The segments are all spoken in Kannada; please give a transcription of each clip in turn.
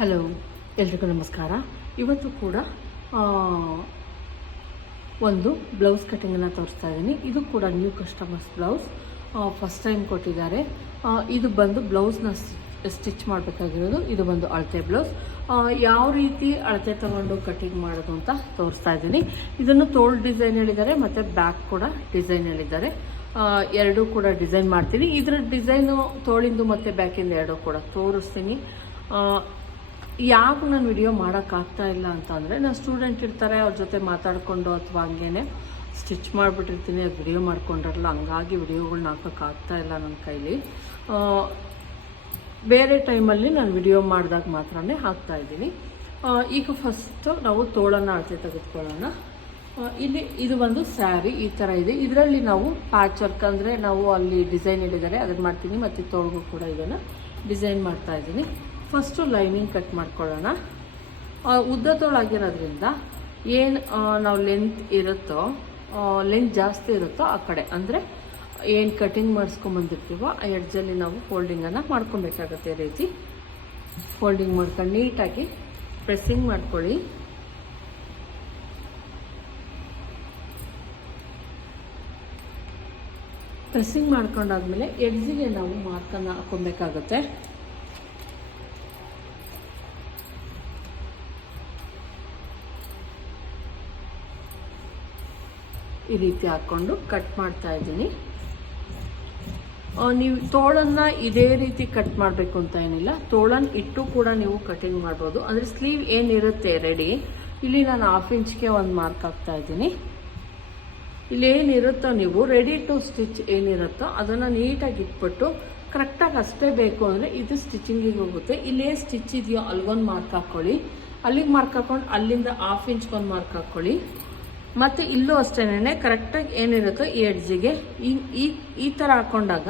ಹಲೋ, ಎಲ್ರಿಗೂ ನಮಸ್ಕಾರ. ಇವತ್ತು ಕೂಡ ಒಂದು ಬ್ಲೌಸ್ ಕಟ್ಟಿಂಗನ್ನು ತೋರಿಸ್ತಾ ಇದ್ದೀನಿ. ಇದು ಕೂಡ new customers blouse. First time ಕೊಟ್ಟಿದ್ದಾರೆ. ಇದು ಬಂದು ಬ್ಲೌಸ್ನ ಸ್ಟಿಚ್ ಮಾಡಬೇಕಾಗಿರೋದು. ಇದು ಬಂದು ಅಳತೆ ಬ್ಲೌಸ್. ಯಾವ ರೀತಿ ಅಳತೆ ತಗೊಂಡು ಕಟಿಂಗ್ ಮಾಡೋದು ಅಂತ ತೋರಿಸ್ತಾ ಇದ್ದೀನಿ. ಇದನ್ನು ತೋಳ್ ಡಿಸೈನ್ ಹೇಳಿದ್ದಾರೆ, ಮತ್ತು ಬ್ಯಾಕ್ ಕೂಡ ಡಿಸೈನ್ ಹೇಳಿದ್ದಾರೆ. ಎರಡೂ ಕೂಡ ಡಿಸೈನ್ ಮಾಡ್ತೀನಿ. ಇದರ ಡಿಸೈನು ತೋಳಿಂದು ಮತ್ತು ಬ್ಯಾಕಿಂದ ಎರಡೂ ಕೂಡ ತೋರಿಸ್ತೀನಿ. ಯಾಕೆ ನಾನು ವಿಡಿಯೋ ಮಾಡೋಕ್ಕಾಗ್ತಾ ಇಲ್ಲ ಅಂತ ಅಂದರೆ ನಾನು ಸ್ಟೂಡೆಂಟ್ ಇರ್ತಾರೆ, ಅವ್ರ ಜೊತೆ ಮಾತಾಡಿಕೊಂಡು ಅಥವಾ ಹಂಗೇನೆ ಸ್ಟಿಚ್ ಮಾಡಿಬಿಟ್ಟಿರ್ತೀನಿ, ಅದು ವಿಡಿಯೋ ಮಾಡ್ಕೊಂಡಿರಲ್ಲ, ಹಂಗಾಗಿ ವಿಡಿಯೋಗಳ್ನ ಹಾಕೋಕ್ಕಾಗ್ತಾ ಇಲ್ಲ ನನ್ನ ಕೈಲಿ. ಬೇರೆ ಟೈಮಲ್ಲಿ ನಾನು ವಿಡಿಯೋ ಮಾಡಿದಾಗ ಮಾತ್ರ ಹಾಕ್ತಾ ಇದ್ದೀನಿ. ಈಗ ಫಸ್ಟು ನಾವು ತೋಳನ್ನು ಅಳತೆ ತೆಗೆದುಕೊಳ್ಳೋಣ. ಇಲ್ಲಿ ಇದು ಒಂದು ಸ್ಯಾರಿ, ಈ ಥರ ಇದೆ. ಇದರಲ್ಲಿ ನಾವು ಪ್ಯಾಚ್ ವರ್ಕ್ ಅಂದರೆ ನಾವು ಅಲ್ಲಿ ಡಿಸೈನ್ ಹೇಳಿದ್ದಾರೆ ಅದನ್ನು ಮಾಡ್ತೀನಿ, ಮತ್ತು ತೋಳಿಗೂ ಕೂಡ ಇದನ್ನು ಡಿಸೈನ್ ಮಾಡ್ತಾ ಇದ್ದೀನಿ. ಫಸ್ಟು ಲೈನಿಂಗ್ ಕಟ್ ಮಾಡ್ಕೊಳ್ಳೋಣ. ಆ, ಉದ್ದ ತೋಳಾಗಿರೋದ್ರಿಂದ ಏನು ನಾವು ಲೆಂತ್ ಇರುತ್ತೋ ಲೆಂತ್ ಜಾಸ್ತಿ ಇರುತ್ತೋ ಆ ಕಡೆ. ಅಂದರೆ ಏನು ಕಟಿಂಗ್ ಮಾಡಿಸ್ಕೊಂಬಂದಿರ್ತೀವೋ ಆ ಎಡ್ಜಲ್ಲಿ ನಾವು ಫೋಲ್ಡಿಂಗನ್ನು ಮಾಡ್ಕೊಬೇಕಾಗತ್ತೆ ರೀತಿ. ಫೋಲ್ಡಿಂಗ್ ಮಾಡ್ಕೊಂಡು ನೀಟಾಗಿ ಪ್ರೆಸ್ಸಿಂಗ್ ಮಾಡ್ಕೊಳ್ಳಿ. ಪ್ರೆಸ್ಸಿಂಗ್ ಮಾಡ್ಕೊಂಡಾದ್ಮೇಲೆ ಎಡ್ಜಿಗೆ ನಾವು ಮಾರ್ಕನ್ನು ಹಾಕೊಬೇಕಾಗತ್ತೆ ಈ ರೀತಿ ಹಾಕ್ಕೊಂಡು ಕಟ್ ಮಾಡ್ತಾ ಇದ್ದೀನಿ. ನೀವು ತೋಳನ್ನ ಇದೇ ರೀತಿ ಕಟ್ ಮಾಡಬೇಕು ಅಂತ ಏನಿಲ್ಲ. ತೋಳನ್ನು ಇಟ್ಟು ಕೂಡ ನೀವು ಕಟಿಂಗ್ ಮಾಡ್ಬೋದು. ಅಂದರೆ ಸ್ಲೀವ್ ಏನಿರುತ್ತೆ ರೆಡಿ ಇಲ್ಲಿ ನಾನು ಹಾಫ್ ಇಂಚ್ಗೆ ಒಂದು ಮಾರ್ಕ್ ಹಾಕ್ತಾ ಇದ್ದೀನಿ. ಇಲ್ಲಿ ಏನಿರುತ್ತೋ ನೀವು ರೆಡಿ ಟು ಸ್ಟಿಚ್ ಏನಿರುತ್ತೋ ಅದನ್ನು ನೀಟಾಗಿ ಇಟ್ಬಿಟ್ಟು ಕರೆಕ್ಟಾಗಿ ಅಷ್ಟೇ ಬೇಕು ಅಂದರೆ ಇದು ಸ್ಟಿಚಿಂಗಿಗೆ ಹೋಗುತ್ತೆ. ಇಲ್ಲೇ ಸ್ಟಿಚ್ ಇದೆಯೋ ಅಲ್ಗೊಂದು ಮಾರ್ಕ್ ಹಾಕ್ಕೊಳ್ಳಿ ಅಲ್ಲಿಗೆ ಮಾರ್ಕ್ ಹಾಕೊಂಡು ಅಲ್ಲಿಂದ ಹಾಫ್ ಇಂಚ್ಗೊಂದು ಮಾರ್ಕ್ ಹಾಕ್ಕೊಳ್ಳಿ ಮತ್ತು ಇಲ್ಲೂ ಅಷ್ಟೇನೆ ಕರೆಕ್ಟಾಗಿ ಏನಿರುತ್ತೋ ಈ ಎಡ್ಜಿಗೆ ಈ ಈ ಥರ ಹಾಕ್ಕೊಂಡಾಗ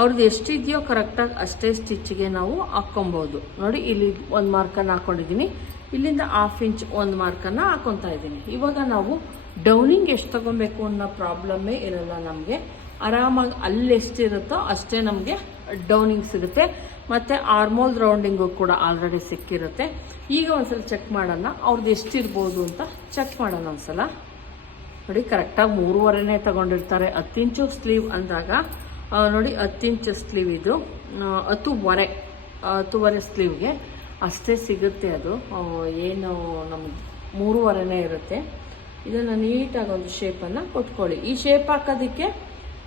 ಅವ್ರದ್ದು ಎಷ್ಟಿದೆಯೋ ಕರೆಕ್ಟಾಗಿ ಅಷ್ಟೇ ಸ್ಟಿಚ್ಗೆ ನಾವು ಹಾಕ್ಕೊಬೋದು. ನೋಡಿ, ಇಲ್ಲಿ ಒಂದು ಮಾರ್ಕನ್ನು ಹಾಕ್ಕೊಂಡಿದ್ದೀನಿ ಇಲ್ಲಿಂದ ಹಾಫ್ ಇಂಚ್ ಒಂದು ಮಾರ್ಕನ್ನು ಹಾಕ್ಕೊತಾ ಇದ್ದೀನಿ. ಇವಾಗ ನಾವು ಡೌನಿಂಗ್ ಎಷ್ಟು ತಗೊಬೇಕು ಅನ್ನೋ ಪ್ರಾಬ್ಲಮ್ಮೇ ಇರಲ್ಲ ನಮಗೆ. ಆರಾಮಾಗಿ ಅಲ್ಲಿ ಎಷ್ಟಿರುತ್ತೋ ಅಷ್ಟೇ ನಮಗೆ ಡೌನಿಂಗ್ ಸಿಗುತ್ತೆ. ಮತ್ತು ಆರ್ಮೋಲ್ ರೌಂಡಿಂಗು ಕೂಡ ಆಲ್ರೆಡಿ ಸಿಕ್ಕಿರುತ್ತೆ. ಈಗ ಒಂದ್ಸಲ ಚೆಕ್ ಮಾಡೋಣ, ಅವ್ರದ್ದು ಎಷ್ಟಿರ್ಬೋದು ಅಂತ ಚೆಕ್ ಮಾಡೋಣ ಒಂದ್ಸಲ. ನೋಡಿ ಕರೆಕ್ಟಾಗಿ ಮೂರುವರೆನೇ ತಗೊಂಡಿರ್ತಾರೆ. ಹತ್ತು ಇಂಚು ಸ್ಲೀವ್ ಅಂದಾಗ ನೋಡಿ, ಹತ್ತು ಇಂಚು ಸ್ಲೀವ್ ಇದು. ಹತ್ತುವರೆ ಹತ್ತುವರೆ ಸ್ಲೀವ್ಗೆ ಅಷ್ಟೇ ಸಿಗುತ್ತೆ ಅದು. ಏನು ನಮ್ಗೆ ಮೂರುವರೆನೇ ಇರುತ್ತೆ. ಇದನ್ನು ನೀಟಾಗಿ ಒಂದು ಶೇಪನ್ನು ಕೊಟ್ಕೊಳ್ಳಿ. ಈ ಶೇಪ್ ಹಾಕೋದಕ್ಕೆ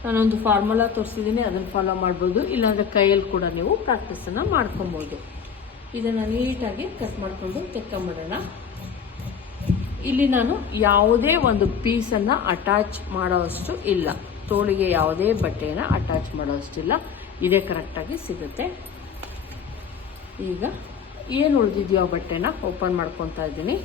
ನಾನೊಂದು ಫಾರ್ಮುಲಾ ತೋರಿಸಿದ್ದೀನಿ ಅದನ್ನು ಫಾಲೋ ಮಾಡ್ಬೋದು. ಇಲ್ಲಾಂದರೆ ಕೈಯಲ್ಲಿ ಕೂಡ ನೀವು ಪ್ರಾಕ್ಟೀಸನ್ನು ಮಾಡ್ಕೊಬೋದು. ಇದನ್ನು ನೀಟಾಗಿ ಕಟ್ ಮಾಡಿಕೊಂಡು ತೆಕ್ಕೊಂಬಿಡೋಣ. ಇಲ್ಲಿ ನಾನು ಯಾವುದೇ ಒಂದು ಪೀಸನ್ನು ಅಟ್ಯಾಚ್ ಮಾಡೋವಷ್ಟು ಇಲ್ಲ. ತೋಳಿಗೆ ಯಾವುದೇ ಬಟ್ಟೆಯನ್ನು ಅಟ್ಯಾಚ್ ಮಾಡೋವಷ್ಟಿಲ್ಲ ಇದೇ ಕರೆಕ್ಟಾಗಿ ಸಿಗುತ್ತೆ. ಈಗ ಏನು ಉಳಿದಿದೆಯೋ ಆ ಬಟ್ಟೆನ ಓಪನ್ ಮಾಡ್ಕೊತಾ ಇದ್ದೀನಿ.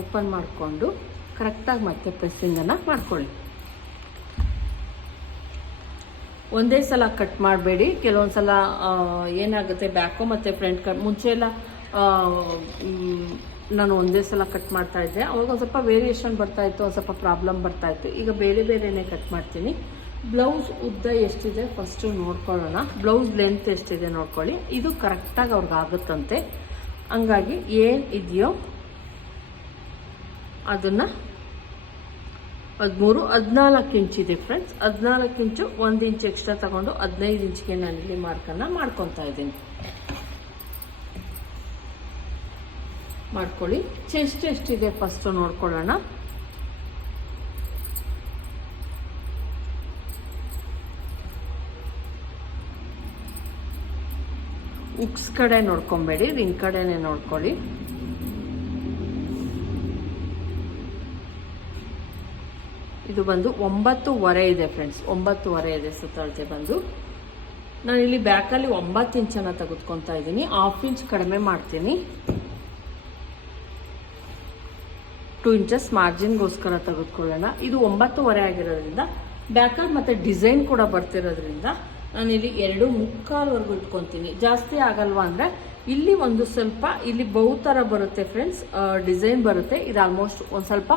ಓಪನ್ ಮಾಡಿಕೊಂಡು ಕರೆಕ್ಟಾಗಿ ಮತ್ತೆ ಪ್ರೆಸ್ಸಿಂಗನ್ನು ಮಾಡ್ಕೊಳ್ಳಿ. ಒಂದೇ ಸಲ ಕಟ್ ಮಾಡಬೇಡಿ. ಕೆಲವೊಂದು ಸಲ ಏನಾಗುತ್ತೆ ಬ್ಯಾಕು ಮತ್ತು ಫ್ರಂಟ್ ಕಟ್ ಮುಂಚೆ ಎಲ್ಲ ನಾನು ಒಂದೇ ಸಲ ಕಟ್ ಮಾಡ್ತಾ ಇದ್ದೆ. ಅವಾಗ ಒಂದು ಸ್ವಲ್ಪ ವೇರಿಯೇಷನ್ ಬರ್ತಾ ಇತ್ತು, ಒಂದು ಸ್ವಲ್ಪ ಪ್ರಾಬ್ಲಮ್ ಬರ್ತಾ ಇತ್ತು. ಈಗ ಬೇರೆ ಬೇರೆನೇ ಕಟ್ ಮಾಡ್ತೀನಿ. ಬ್ಲೌಸ್ ಉದ್ದ ಎಷ್ಟಿದೆ ಫಸ್ಟು ನೋಡ್ಕೊಳ್ಳೋಣ. ಬ್ಲೌಸ್ ಲೆಂತ್ ಎಷ್ಟಿದೆ ನೋಡ್ಕೊಳ್ಳಿ. ಇದು ಕರೆಕ್ಟಾಗಿ ಅವ್ರಿಗೆ ಆಗುತ್ತಂತೆ. ಹಂಗಾಗಿ ಏನು ಇದೆಯೋ ಅದನ್ನು ಹದಿಮೂರು, ಹದಿನಾಲ್ಕು ಇಂಚಿದೆ ಫ್ರೆಂಡ್ಸ್ ಹದಿನಾಲ್ಕು ಇಂಚು ಒಂದು ಇಂಚ್ ಎಕ್ಸ್ಟ್ರಾ ತಗೊಂಡು ಹದಿನೈದು ಇಂಚ್ಗೆ ನಾನು ಇಲ್ಲಿ ಮಾರ್ಕನ್ನು ಮಾಡ್ಕೊತಾ ಇದ್ದೀನಿ. ಮಾಡ್ಕೊಳ್ಳಿ. ಚೆಸ್ಟ್ ಎಷ್ಟಿದೆ ಫಸ್ಟು ನೋಡ್ಕೊಳ್ಳೋಣ. ಉಕ್ಸ್ ಕಡೆ ನೋಡ್ಕೊಬೇಡಿ ರಿಂಗ್ ಕಡೆನೇ ನೋಡ್ಕೊಳ್ಳಿ. ಇದು ಬಂದು ಒಂಬತ್ತುವರೆ ಇದೆ ಫ್ರೆಂಡ್ಸ್ ಒಂಬತ್ತುವರೆ ಇದೆ ಸುತ್ತಳತೆ ಬಂದು. ನಾನು ಇಲ್ಲಿ ಬ್ಯಾಕಲ್ಲಿ ಒಂಬತ್ತು ಇಂಚನ್ನು ತೆಗೆದುಕೊತಾ ಇದ್ದೀನಿ. ಹಾಫ್ ಇಂಚ್ ಕಡಿಮೆ ಮಾಡ್ತೀನಿ. ಟೂ ಇಂಚಸ್ ಮಾರ್ಜಿನ್ಗೋಸ್ಕರ ತೆಗೆದುಕೊಳ್ಳೋಣ. ಇದು ಒಂಬತ್ತುವರೆ ಆಗಿರೋದ್ರಿಂದ ಬ್ಯಾಕಲ್ಲಿ ಮತ್ತು ಡಿಸೈನ್ ಕೂಡ ಬರ್ತಿರೋದ್ರಿಂದ ನಾನು ಇಲ್ಲಿ ಎರಡು ಮುಕ್ಕಾಲ್ವರೆಗೂ ಇಟ್ಕೊತೀನಿ. ಜಾಸ್ತಿ ಆಗಲ್ವಾ ಅಂದರೆ, ಇಲ್ಲಿ ಒಂದು ಸ್ವಲ್ಪ, ಇಲ್ಲಿ ಬಹು ಥರ ಬರುತ್ತೆ ಫ್ರೆಂಡ್ಸ್ ಡಿಸೈನ್ ಬರುತ್ತೆ. ಇದು ಆಲ್ಮೋಸ್ಟ್ ಒಂದು ಸ್ವಲ್ಪ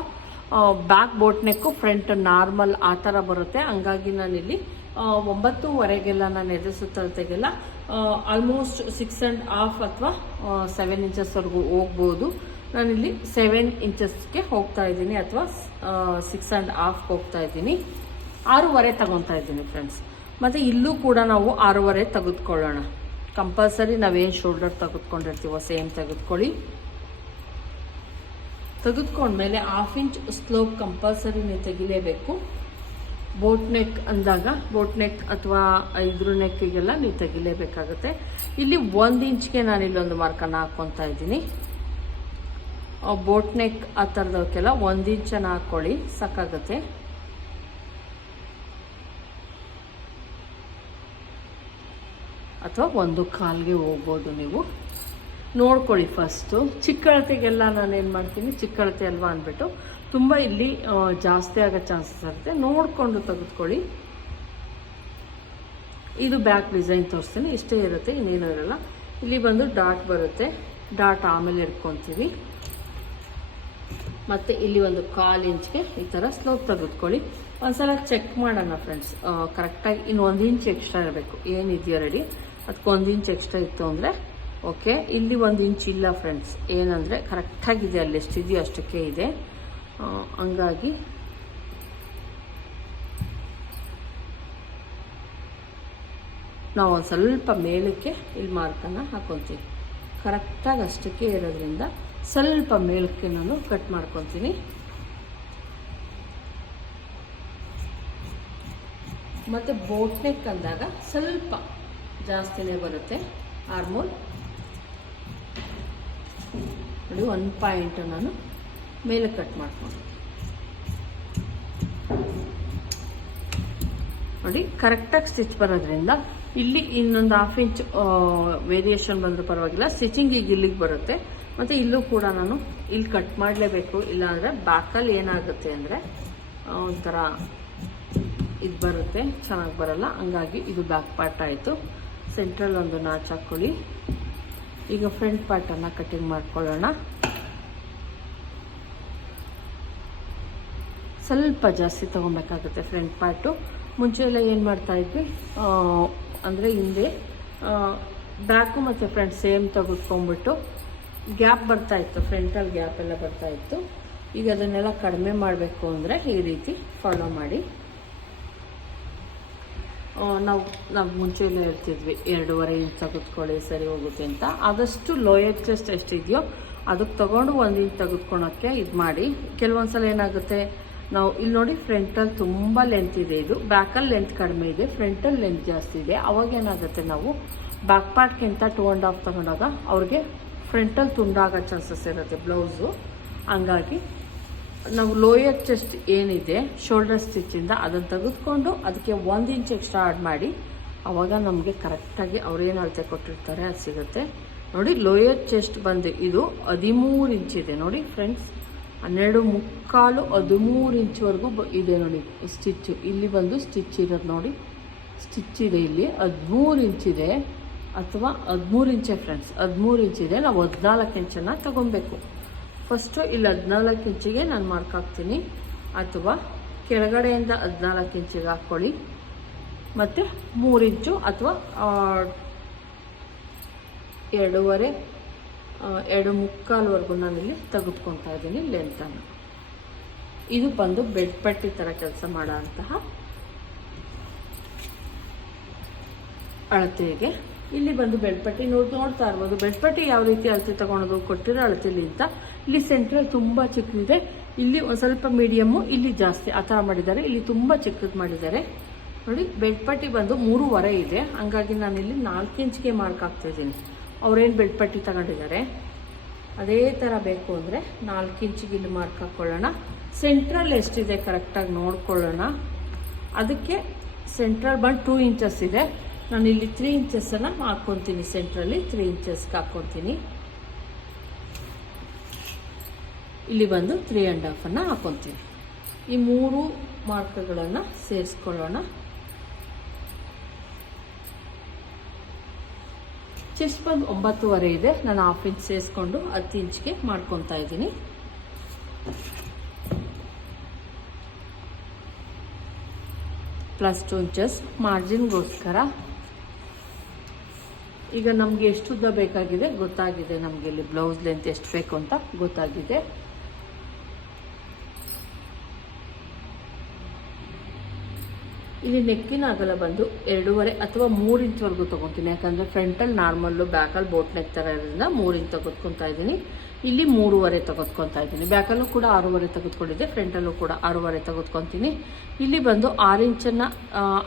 back boat neck front normal ಆ ಥರ ಬರುತ್ತೆ. ಹಂಗಾಗಿ ನಾನಿಲ್ಲಿ ಒಂಬತ್ತೂವರೆಗೆಲ್ಲ ನಾನು ಎದೆ ಆಲ್ಮೋಸ್ಟ್ ಸಿಕ್ಸ್ ಆ್ಯಂಡ್ ಹಾಫ್ ಅಥವಾ ಸೆವೆನ್ ಇಂಚಸ್ವರೆಗೂ ಹೋಗ್ಬೋದು. ನಾನಿಲ್ಲಿ ಸೆವೆನ್ ಇಂಚಸ್ಗೆ ಹೋಗ್ತಾ ಇದ್ದೀನಿ ಅಥವಾ ಸಿಕ್ಸ್ ಆ್ಯಂಡ್ ಹಾಫ್ ಹೋಗ್ತಾ ಇದ್ದೀನಿ. ಆರೂವರೆ ತಗೊತಾ ಇದ್ದೀನಿ ಫ್ರೆಂಡ್ಸ್ ಮತ್ತು ಇಲ್ಲೂ ಕೂಡ ನಾವು ಆರೂವರೆ ತೆಗೆದುಕೊಳ್ಳೋಣ. ಕಂಪಲ್ಸರಿ ನಾವೇನು ಶೋಲ್ಡರ್ ತೆಗೆದುಕೊಂಡಿರ್ತೀವೋ ಸೇಮ್ ತೆಗೆದುಕೊಳ್ಳಿ. ತೆಗೆದುಕೊಂಡ್ಮೇಲೆ ಹಾಫ್ ಇಂಚ್ ಸ್ಲೋಪ್ ಕಂಪಲ್ಸರಿ ನೀವು ತೆಗಿಲೇಬೇಕು. ಬೋಟ್ ನೆಕ್ ಅಂದಾಗ ಬೋಟ್ ನೆಕ್ ಅಥವಾ ಇದ್ರ ನೆಕ್ಕಿಗೆಲ್ಲ ನೀವು ತೆಗಿಲೇಬೇಕಾಗುತ್ತೆ. ಇಲ್ಲಿ ಒಂದು ಇಂಚ್ಗೆ ನಾನು ಇಲ್ಲೊಂದು ಮಾರ್ಕನ್ನು ಹಾಕ್ಕೊತಾ ಇದ್ದೀನಿ. ಬೋಟ್ ನೆಕ್ ಆ ಥರದವಕ್ಕೆಲ್ಲ ಒಂದು ಇಂಚನ್ನು ಹಾಕ್ಕೊಳ್ಳಿ ಸಾಕಾಗುತ್ತೆ. ಅಥವಾ ಒಂದು ಕಾಲ್ಗೆ ಹೋಗ್ಬೋದು ನೀವು. ನೋಡ್ಕೊಳ್ಳಿ ಫಸ್ಟು ಚಿಕ್ಕಳತೆಗೆಲ್ಲ ನಾನು ಏನು ಮಾಡ್ತೀನಿ? ಚಿಕ್ಕಳತೆ ಅಲ್ವಾ ಅಂದ್ಬಿಟ್ಟು. ತುಂಬ ಇಲ್ಲಿ ಜಾಸ್ತಿ ಆಗೋ ಚಾನ್ಸಸ್ ಇರುತ್ತೆ. ನೋಡಿಕೊಂಡು ತೆಗೆದುಕೊಳ್ಳಿ. ಇದು ಬ್ಯಾಕ್ ಡಿಸೈನ್ ತೋರಿಸ್ತೀನಿ. ಇಷ್ಟೇ ಇರುತ್ತೆ, ಇನ್ನೇನು ಇರಲ್ಲ. ಇಲ್ಲಿ ಬಂದು ಡಾಟ್ ಬರುತ್ತೆ. ಡಾಟ್ ಆಮೇಲೆ ಇಟ್ಕೊತೀವಿ. ಮತ್ತು ಇಲ್ಲಿ ಒಂದು ಕಾಲು ಇಂಚ್ಗೆ ಈ ಥರ ಸ್ಲೋಪ್ ತೆಗೆದುಕೊಳ್ಳಿ. ಒಂದ್ಸಲ ಚೆಕ್ ಮಾಡೋಣ ಫ್ರೆಂಡ್ಸ್ ಕರೆಕ್ಟಾಗಿ ಇನ್ನು ಒಂದು ಇಂಚ್ ಎಕ್ಸ್ಟ್ರಾ ಇರಬೇಕು. ಏನಿದೆಯೋ ರೆಡಿ ಅದಕ್ಕೆ ಒಂದು ಇಂಚ್ ಎಕ್ಸ್ಟ್ರಾ ಇತ್ತು ಅಂದರೆ ಓಕೆ? ಇಲ್ಲಿ ಒಂದು ಇಂಚ್ ಇಲ್ಲ ಫ್ರೆಂಡ್ಸ್ ಏನಂದರೆ ಕರೆಕ್ಟಾಗಿದೆ, ಅಲ್ಲಿ ಎಷ್ಟಿದೆಯೋ ಅಷ್ಟಕ್ಕೆ ಇದೆ. ಹಂಗಾಗಿ ನಾವು ಒಂದು ಸ್ವಲ್ಪ ಮೇಲಕ್ಕೆ ಇಲ್ಲಿ ಮಾರ್ಕನ್ನು ಹಾಕೊತೀವಿ. ಕರೆಕ್ಟಾಗಿ ಅಷ್ಟಕ್ಕೆ ಇರೋದ್ರಿಂದ ಸ್ವಲ್ಪ ಮೇಲಕ್ಕೆ ನಾನು ಕಟ್ ಮಾಡ್ಕೊತೀನಿ. ಮತ್ತು ಬೋಟ್ನೆಕ್ ಅಂದಾಗ ಸ್ವಲ್ಪ ಜಾಸ್ತಿನೇ ಬರುತ್ತೆ. ಆರ್ಮೋಲ್ ನೋಡಿ ಒನ್ ಪಾಯಿಂಟ್ ನಾನು ಮೇಲೆ ಕಟ್ ಮಾಡ್ಕೊಂಡು. ನೋಡಿ ಕರೆಕ್ಟಾಗಿ ಸ್ಟಿಚ್ ಬರೋದ್ರಿಂದ ಇಲ್ಲಿ ಇನ್ನೊಂದು ಹಾಫ್ ಇಂಚ್ ವೇರಿಯೇಷನ್ ಬಂದರೂ ಪರವಾಗಿಲ್ಲ. ಸ್ಟಿಚಿಂಗ್ ಈಗ ಇಲ್ಲಿಗೆ ಬರುತ್ತೆ. ಮತ್ತು ಇಲ್ಲೂ ಕೂಡ ನಾನು ಇಲ್ಲಿ ಕಟ್ ಮಾಡಲೇಬೇಕು. ಇಲ್ಲಾಂದರೆ ಬ್ಯಾಕಲ್ಲಿ ಏನಾಗುತ್ತೆ ಅಂದರೆ ಒಂಥರ ಇದು ಬರುತ್ತೆ. ಚೆನ್ನಾಗಿ ಬರಲ್ಲ. ಹಂಗಾಗಿ ಇದು ಬ್ಯಾಕ್ ಪಾರ್ಟ್ ಆಯಿತು. ಸೆಂಟ್ರಲ್ ಒಂದು ನಾಚ್ ಹಾಕ್ಕೊಳ್ಳಿ. ಈಗ ಫ್ರಂಟ್ ಪಾರ್ಟನ್ನು ಕಟಿಂಗ್ ಮಾಡ್ಕೊಳ್ಳೋಣ. ಸ್ವಲ್ಪ ಜಾಸ್ತಿ ತೊಗೊಬೇಕಾಗುತ್ತೆ ಫ್ರಂಟ್ ಪಾರ್ಟು ಮುಂಚೆ ಎಲ್ಲ ಏನು ಮಾಡ್ತಾ ಇದ್ವಿ? ಅಂದರೆ ಹಿಂದೆ ಬ್ಯಾಕು ಮತ್ತು ಫ್ರಂಟ್ ಸೇಮ್ ತೆಗೆದುಕೊಂಡ್ಬಿಟ್ಟು ಗ್ಯಾಪ್ ಬರ್ತಾ ಇತ್ತು. ಫ್ರಂಟಲ್ಲಿ ಗ್ಯಾಪ್ ಎಲ್ಲ ಬರ್ತಾ ಇತ್ತು. ಈಗ ಅದನ್ನೆಲ್ಲ ಕಡಿಮೆ ಮಾಡಬೇಕು ಅಂದರೆ ಈ ರೀತಿ ಫಾಲೋ ಮಾಡಿ. ನಾವು ನಾವು ಮುಂಚೆಯಲ್ಲೇ ಹೇಳ್ತಿದ್ವಿ, ಎರಡೂವರೆ ಇಂಚ್ ತೆಗೆದುಕೊಳ್ಳಿ, ಸರಿ ಹೋಗುತ್ತೆ ಅಂತ. ಆದಷ್ಟು ಲೋಯರ್ ಚೆಸ್ಟ್ ಎಷ್ಟಿದೆಯೋ ಅದಕ್ಕೆ ತಗೊಂಡು ಒಂದು ಇಂಚ್ ತೆಗೆದುಕೊಳ್ಳೋಕ್ಕೆ ಇದು ಮಾಡಿ. ಕೆಲವೊಂದು ಸಲ ಏನಾಗುತ್ತೆ, ನಾವು ಇಲ್ಲಿ ನೋಡಿ ಫ್ರಂಟಲ್ಲಿ ತುಂಬ ಲೆಂತ್ ಇದೆ ಇದು. ಬ್ಯಾಕಲ್ಲಿ ಲೆಂತ್ ಕಡಿಮೆ ಇದೆ ಫ್ರಂಟಲ್ಲಿ ಲೆಂತ್ ಜಾಸ್ತಿ ಇದೆ. ಅವಾಗ ಏನಾಗುತ್ತೆ ನಾವು ಬ್ಯಾಕ್ ಪಾರ್ಟ್ಗಿಂತ ಟೂ ಆ್ಯಂಡ್ ಹಾಫ್ ತಗೊಂಡಾಗ ಅವ್ರಿಗೆ ಫ್ರಂಟಲ್ಲಿ ತುಂಡಾಗೋ ಚಾನ್ಸಸ್ ಇರುತ್ತೆ ಬ್ಲೌಸು ಹಂಗಾಗಿ ನಾವು ಲೋಯರ್ ಚೆಸ್ಟ್ ಏನಿದೆ, ಶೋಲ್ಡರ್ ಸ್ಟಿಚ್ಚಿಂದ ಅದನ್ನು ತೆಗೆದುಕೊಂಡು ಅದಕ್ಕೆ ಒಂದು ಇಂಚ್ ಎಕ್ಸ್ಟ್ರಾ ಆ್ಯಡ್ ಮಾಡಿ, ಅವಾಗ ನಮಗೆ ಕರೆಕ್ಟಾಗಿ ಅವ್ರೇನು ಅಳತೆ ಕೊಟ್ಟಿರ್ತಾರೆ ಅದು ಸಿಗುತ್ತೆ. ನೋಡಿ, ಲೋಯರ್ ಚೆಸ್ಟ್ ಬಂದು ಇದು ಹದಿಮೂರು ಇಂಚ್ ಇದೆ ನೋಡಿ ಫ್ರೆಂಡ್ಸ್. ಹನ್ನೆರಡು ಮುಕ್ಕಾಲು ಹದಿಮೂರು ಇಂಚ್ವರೆಗೂ ಇದೆ ನೋಡಿ ಸ್ಟಿಚ್ಚು. ಇಲ್ಲಿ ಬಂದು ಸ್ಟಿಚ್ ಇರೋದು ನೋಡಿ. ಸ್ಟಿಚ್ ಇದೆ ಇಲ್ಲಿ. ಹದಿಮೂರು ಇಂಚಿದೆ ಅಥವಾ ಹದಿಮೂರು ಇಂಚೆ ಫ್ರೆಂಡ್ಸ್. ಹದಿಮೂರು ಇಂಚಿದೆ ನಾವು ಹದಿನಾಲ್ಕು ಇಂಚನ್ನು ತಗೊಬೇಕು. ಫಸ್ಟು ಇಲ್ಲಿ ಹದಿನಾಲ್ಕು ಇಂಚಿಗೆ ನಾನು ಮಾರ್ಕ್ ಹಾಕ್ತೀನಿ. ಅಥವಾ ಕೆಳಗಡೆಯಿಂದ ಹದಿನಾಲ್ಕು ಇಂಚಿಗೆ ಹಾಕ್ಕೊಳ್ಳಿ. ಮತ್ತು ಮೂರು ಇಂಚು ಅಥವಾ ಎರಡೂವರೆ ಎರಡು ಮುಕ್ಕಾಲ್ವರೆಗೂ ನಾನಿಲ್ಲಿ ತೆಗೆದುಕೊತಾ ಇದ್ದೀನಿ ಲೆಂತನ್ನು ಇದು ಬಂದು ಬೆಡ್ ಪಟ್ಟಿ ಥರ ಕೆಲಸ ಮಾಡೋವಂತಹ ಅಳತೆಗೆ. ಇಲ್ಲಿ ಬಂದು ಬೆಳ್ಪಟ್ಟಿ ನೋಡಿ, ನೋಡ್ತಾ ಇರ್ಬೋದು. ಬೆಳ್ಪಟ್ಟಿ ಯಾವ ರೀತಿ ಅಳತೆ ತಗೊಳೋದು ಕೊಟ್ಟಿರೋ ಅಳತೆಲಿ ಅಂತ ಇಲ್ಲಿ ಸೆಂಟ್ರಲ್ ತುಂಬ ಚಿಕ್ಕದಿದೆ. ಇಲ್ಲಿ ಒಂದು ಸ್ವಲ್ಪ ಮೀಡಿಯಮ್ಮು ಇಲ್ಲಿ ಜಾಸ್ತಿ. ಆ ಥರ ಮಾಡಿದ್ದಾರೆ. ಇಲ್ಲಿ ತುಂಬ ಚಿಕ್ಕದು ಮಾಡಿದ್ದಾರೆ. ನೋಡಿ ಬೆಳ್ಪಟ್ಟಿ ಬಂದು ಮೂರುವರೆ ಇದೆ. ಹಂಗಾಗಿ ನಾನು ಇಲ್ಲಿ ನಾಲ್ಕು ಇಂಚ್ಗೆ ಮಾರ್ಕ್ ಹಾಕ್ತಾ ಇದ್ದೀನಿ. ಅವ್ರೇನು ಬೆಳ್ಪಟ್ಟಿ ತಗೊಂಡಿದ್ದಾರೆ? ಅದೇ ಥರ ಬೇಕು ಅಂದರೆ ನಾಲ್ಕು ಇಂಚಿಗೆ ಇಲ್ಲಿ ಮಾರ್ಕ್ ಹಾಕ್ಕೊಳ್ಳೋಣ ಸೆಂಟ್ರಲ್ ಎಷ್ಟಿದೆ ಕರೆಕ್ಟಾಗಿ ನೋಡ್ಕೊಳ್ಳೋಣ. ಅದಕ್ಕೆ ಸೆಂಟ್ರಲ್ ಬಂದು ಟೂ ಇಂಚಸ್ ಇದೆ. ನಾನು ಇಲ್ಲಿ ತ್ರೀ ಇಂಚಸ್ಸನ್ನು ಹಾಕ್ಕೊತೀನಿ ಸೆಂಟ್ರಲ್ಲಿ ತ್ರೀ ಇಂಚಸ್ಗೆ ಹಾಕ್ಕೊತೀನಿ ಇಲ್ಲಿ ಬಂದು ತ್ರೀ ಆ್ಯಂಡ್ ಹಾಫನ್ನು ಹಾಕೊತೀವಿ ಈ ಮೂರು ಮಾರ್ಕ್ಗಳನ್ನು ಸೇರಿಸ್ಕೊಳ್ಳೋಣ. ಚೆಸ್ಟ್ ಬಂದು ಒಂಬತ್ತುವರೆ ಇದೆ. ನಾನು ಹಾಫ್ ಇಂಚ್ ಸೇರಿಸ್ಕೊಂಡು ಹತ್ತು ಇಂಚ್ಗೆ ಮಾಡ್ಕೊತಾ ಇದ್ದೀನಿ. ಪ್ಲಸ್ ಟು ಇಂಚಸ್ ಮಾರ್ಜಿನ್ಗೋಸ್ಕರ ಈಗ ನಮಗೆ ಎಷ್ಟು ಉದ್ದ ಬೇಕಾಗಿದೆ ಗೊತ್ತಾಗಿದೆ ನಮಗೆ ಇಲ್ಲಿ ಬ್ಲೌಸ್ ಲೆಂತ್ ಎಷ್ಟು ಬೇಕು ಅಂತ ಗೊತ್ತಾಗಿದೆ. ಇಲ್ಲಿ ನೆಕ್ಕಿನ ಅಗಲ ಬಂದು ಎರಡೂವರೆ ಅಥವಾ ಮೂರು ಇಂಚ್ವರೆಗೂ ತೊಗೊತೀನಿ. ಯಾಕಂದರೆ ಫ್ರಂಟಲ್ಲಿ ನಾರ್ಮಲ್ಲು ಬ್ಯಾಕಲ್ಲಿ ಬೋಟ್ ನೆಕ್ ಥರ ಇರೋದ್ರಿಂದ ಮೂರು ಇಂಚ್ ತೆಗೆದುಕೊತಾ ಇದ್ದೀನಿ. ಇಲ್ಲಿ ಮೂರುವರೆ ತೆಗೆದುಕೊತಾ ಇದ್ದೀನಿ. ಬ್ಯಾಕಲ್ಲೂ ಕೂಡ ಆರೂವರೆ ತೆಗೆದುಕೊಂಡಿದ್ದೆ ಫ್ರಂಟಲ್ಲೂ ಕೂಡ ಆರೂವರೆ ತೆಗೆದುಕೊತೀನಿ. ಇಲ್ಲಿ ಬಂದು ಆರು ಇಂಚನ್ನು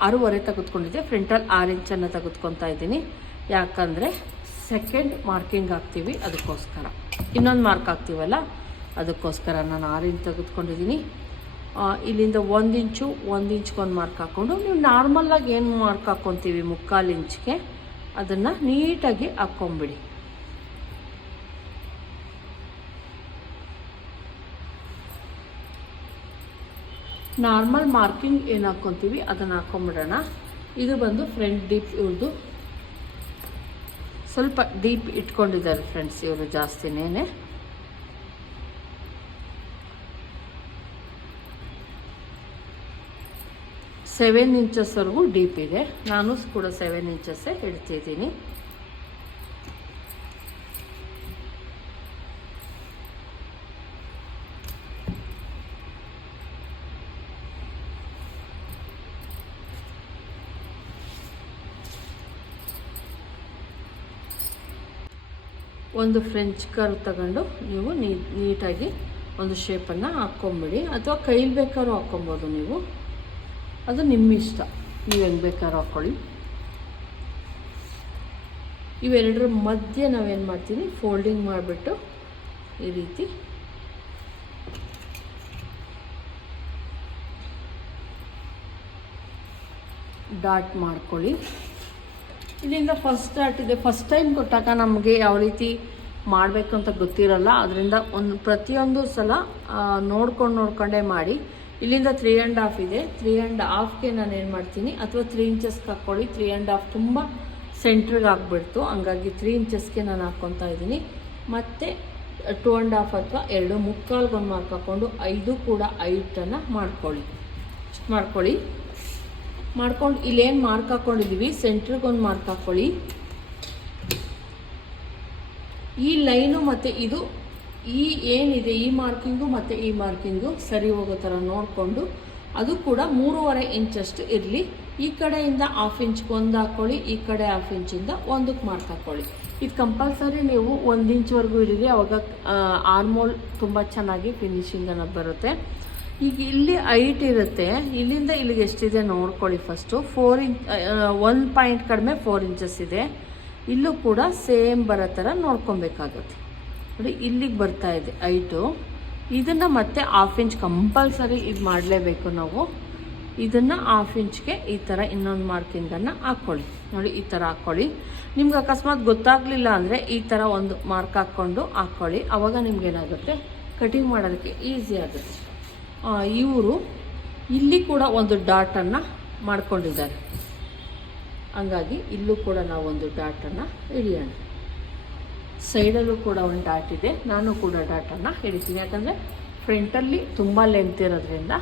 ಆರೂವರೆ ತೆಗೆದುಕೊಂಡಿದ್ದೆ ಫ್ರಂಟಲ್ಲಿ ಆರು ಇಂಚನ್ನು ತೆಗೆದುಕೊತಾ ಇದ್ದೀನಿ. ಯಾಕಂದರೆ ಸೆಕೆಂಡ್ ಮಾರ್ಕಿಂಗ್ ಹಾಕ್ತೀವಿ, ಅದಕ್ಕೋಸ್ಕರ. ಇನ್ನೊಂದು ಮಾರ್ಕ್ ಹಾಕ್ತೀವಲ್ಲ, ಅದಕ್ಕೋಸ್ಕರ ನಾನು ಆರು ಇಂಚ್ ತೆಗೆದುಕೊಂಡಿದ್ದೀನಿ. ಇಲ್ಲಿಂದ ಒಂದು ಇಂಚು, ಒಂದು ಇಂಚ್ಗೊಂದು ಮಾರ್ಕ್ ಹಾಕ್ಕೊಂಡು ನೀವು ನಾರ್ಮಲ್ಲಾಗಿ ಏನು ಮಾರ್ಕ್ ಹಾಕ್ಕೊತೀವಿ ಮುಕ್ಕಾಲು ಇಂಚ್ಗೆ, ಅದನ್ನು ನೀಟಾಗಿ ಹಾಕ್ಕೊಂಬಿಡಿ ನಾರ್ಮಲ್ ಮಾರ್ಕಿಂಗ್ ಏನು ಹಾಕ್ಕೊತೀವಿ ಅದನ್ನು ಹಾಕ್ಕೊಂಬಿಡೋಣ ಇದು ಬಂದು ಫ್ರೆಂಡ್ ಡೀಪ್ ಇವ್ರದ್ದು ಸ್ವಲ್ಪ ಡೀಪ್ ಇಟ್ಕೊಂಡಿದ್ದಾರೆ ಫ್ರೆಂಡ್ಸ್ ಇವರು ಜಾಸ್ತಿನೇ ಸೆವೆನ್ ಇಂಚಸ್ವರೆಗೂ ಡೀಪ್ ಇದೆ. ನಾನು ಕೂಡ ಸೆವೆನ್ ಇಂಚಸ್ಸೇ ಇಡ್ತಿದ್ದೀನಿ. ಒಂದು ಫ್ರೆಂಚ್ ಕರ್ ತಗೊಂಡು ನೀವು ನೀಟಾಗಿ ಒಂದು ಶೇಪನ್ನು ಹಾಕ್ಕೊಂಬಿಡಿ ಅಥವಾ ಕೈಲಿ ಬೇಕಾದ್ರೂ ಹಾಕ್ಕೊಬೋದು ನೀವು. ಅದು ನಿಮ್ಮ ಇಷ್ಟ ನೀವು ಹೆಂಗೆ ಬೇಕಾದ್ರೂ ಹಾಕ್ಕೊಳ್ಳಿ ಇವೆರಡರ ಮಧ್ಯೆ ನಾವೇನು ಮಾಡ್ತೀನಿ ಫೋಲ್ಡಿಂಗ್ ಮಾಡಿಬಿಟ್ಟು ಈ ರೀತಿ. ಡಾಟ್ ಮಾಡ್ಕೊಳ್ಳಿ. ಇಲ್ಲಿಂದ ಫಸ್ಟ್ ಡಾಟ್ ಇದೆ. ಫಸ್ಟ್ ಟೈಮ್ ಕೊಟ್ಟಾಗ ನಮಗೆ ಯಾವ ರೀತಿ ಮಾಡಬೇಕು ಅಂತ ಗೊತ್ತಿರಲ್ಲ. ಅದರಿಂದ ಒಂದು ಪ್ರತಿಯೊಂದು ಸಲ ನೋಡ್ಕೊಂಡು ನೋಡ್ಕೊಂಡೇ ಮಾಡಿ. ಇಲ್ಲಿಂದ ತ್ರೀ ಆ್ಯಂಡ್ ಹಾಫ್ ಇದೆ. ತ್ರೀ ಆ್ಯಂಡ್ ಹಾಫ್ಗೆ ನಾನು ಏನು ಮಾಡ್ತೀನಿ? ಅಥವಾ ತ್ರೀ ಇಂಚಸ್ಗೆ ಹಾಕ್ಕೊಳ್ಳಿ. ತ್ರೀ ಆ್ಯಂಡ್ ಹಾಫ್ ತುಂಬ ಸೆಂಟ್ರಿಗೆ ಹಾಕ್ಬಿಡ್ತು ಹಂಗಾಗಿ ತ್ರೀ ಇಂಚಸ್ಗೆ ನಾನು ಹಾಕ್ಕೊತಾ ಇದ್ದೀನಿ. ಮತ್ತು ಟೂ ಆ್ಯಂಡ್ ಹಾಫ್ ಅಥವಾ ಎರಡು ಮುಕ್ಕಾಲ್ಗೊಂದು ಮಾರ್ಕ್ ಹಾಕ್ಕೊಂಡು ಐದು ಕೂಡ ಐಟನ್ನು ಮಾಡ್ಕೊಳ್ಳಿ. ಇಷ್ಟು ಮಾಡ್ಕೊಳ್ಳಿ. ಮಾಡ್ಕೊಂಡು ಇಲ್ಲೇನು ಮಾರ್ಕ್ ಹಾಕ್ಕೊಂಡಿದ್ದೀವಿ ಸೆಂಟ್ರಿಗೆ ಒಂದು ಮಾರ್ಕ್ ಹಾಕ್ಕೊಳ್ಳಿ. ಈ ಲೈನು ಮತ್ತು ಇದು ಈ ಏನಿದೆ, ಈ ಮಾರ್ಕಿಂಗು ಮತ್ತು ಈ ಮಾರ್ಕಿಂಗು ಸರಿ ಹೋಗೋ ಥರ ನೋಡಿಕೊಂಡು ಅದು ಕೂಡ ಮೂರುವರೆ ಇಂಚಷ್ಟು ಇರಲಿ. ಈ ಕಡೆಯಿಂದ ಹಾಫ್ ಇಂಚ್ಗೆ ಒಂದು ಹಾಕ್ಕೊಳ್ಳಿ ಈ ಕಡೆ ಹಾಫ್ ಇಂಚಿಂದ ಒಂದಕ್ಕೆ ಮಾರ್ಕ್ ಹಾಕ್ಕೊಳ್ಳಿ ಇದು ಕಂಪಲ್ಸರಿ ನೀವು ಒಂದು ಇಂಚ್ವರೆಗೂ ಇಡಿರಿ ಅವಾಗ ಆರ್ಮೋಲ್ ತುಂಬ ಚೆನ್ನಾಗಿ ಫಿನಿಶಿಂಗ್ ಅನ್ನೋದು ಬರುತ್ತೆ. ಈಗ ಇಲ್ಲಿ ಹೈಟ್ ಇರುತ್ತೆ. ಇಲ್ಲಿಂದ ಇಲ್ಲಿಗೆ ಎಷ್ಟಿದೆ ನೋಡ್ಕೊಳ್ಳಿ ಫಸ್ಟು ಫೋರ್ ಇಂಚ್ ಒಂದು ಪಾಯಿಂಟ್ ಕಡಿಮೆ ಫೋರ್ ಇಂಚಸ್ ಇದೆ. ಇಲ್ಲೂ ಕೂಡ ಸೇಮ್ ಬರೋ ಥರ ನೋಡ್ಕೊಬೇಕಾಗುತ್ತೆ. ನೋಡಿ, ಇಲ್ಲಿಗೆ ಬರ್ತಾ ಇದೆ ಐಟು ಇದನ್ನು ಮತ್ತೆ ಹಾಫ್ ಇಂಚ್ ಕಂಪಲ್ಸರಿ ಇದು ಮಾಡಲೇಬೇಕು ನಾವು. ಇದನ್ನು ಹಾಫ್ ಇಂಚ್ಗೆ ಈ ಥರ ಇನ್ನೊಂದು ಮಾರ್ಕಿಂಗನ್ನು ಹಾಕ್ಕೊಳ್ಳಿ ನೋಡಿ, ಈ ಥರ ಹಾಕ್ಕೊಳ್ಳಿ ನಿಮ್ಗೆ ಅಕಸ್ಮಾತ್ ಗೊತ್ತಾಗಲಿಲ್ಲ ಅಂದರೆ ಈ ಥರ ಒಂದು ಮಾರ್ಕ್ ಹಾಕ್ಕೊಂಡು ಹಾಕ್ಕೊಳ್ಳಿ ಆವಾಗ ನಿಮ್ಗೇನಾಗುತ್ತೆ ಕಟಿಂಗ್ ಮಾಡೋದಕ್ಕೆ ಈಸಿ ಆಗುತ್ತೆ. ಇವರು ಇಲ್ಲಿ ಕೂಡ ಒಂದು ಡಾಟನ್ನು ಮಾಡ್ಕೊಂಡಿದ್ದಾರೆ. ಹಂಗಾಗಿ ಇಲ್ಲೂ ಕೂಡ ನಾವು ಒಂದು ಡಾಟನ್ನು ಹಿಡಿಯೋಣ. ಸೈಡಲ್ಲೂ ಕೂಡ ಒಂದು ಡಾಟ್ ಇದೆ. ನಾನು ಕೂಡ ಡಾಟನ್ನು ಹಿಡಿತೀನಿ ಯಾಕಂದರೆ ಫ್ರಂಟಲ್ಲಿ ತುಂಬ ಲೆಂತ್ ಇರೋದ್ರಿಂದ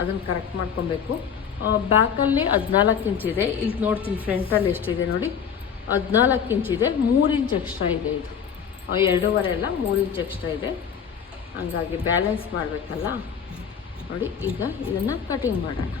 ಅದನ್ನು ಕರೆಕ್ಟ್ ಮಾಡ್ಕೊಬೇಕು. ಬ್ಯಾಕಲ್ಲಿ ಹದಿನಾಲ್ಕು ಇಂಚಿದೆ ಇಲ್ಲಿ ನೋಡ್ತೀನಿ ಫ್ರಂಟಲ್ಲಿ ಎಷ್ಟಿದೆ ನೋಡಿ. ಹದಿನಾಲ್ಕು ಇಂಚಿದೆ ಮೂರು ಇಂಚ್ ಎಕ್ಸ್ಟ್ರಾ ಇದೆ ಇದು. ಎರಡೂವರೆ ಅಲ್ಲ, ಮೂರು ಇಂಚ್ ಎಕ್ಸ್ಟ್ರಾ ಇದೆ. ಹಂಗಾಗಿ ಬ್ಯಾಲೆನ್ಸ್ ಮಾಡಬೇಕಲ್ಲ. ನೋಡಿ, ಈಗ ಇದನ್ನು ಕಟಿಂಗ್ ಮಾಡೋಣ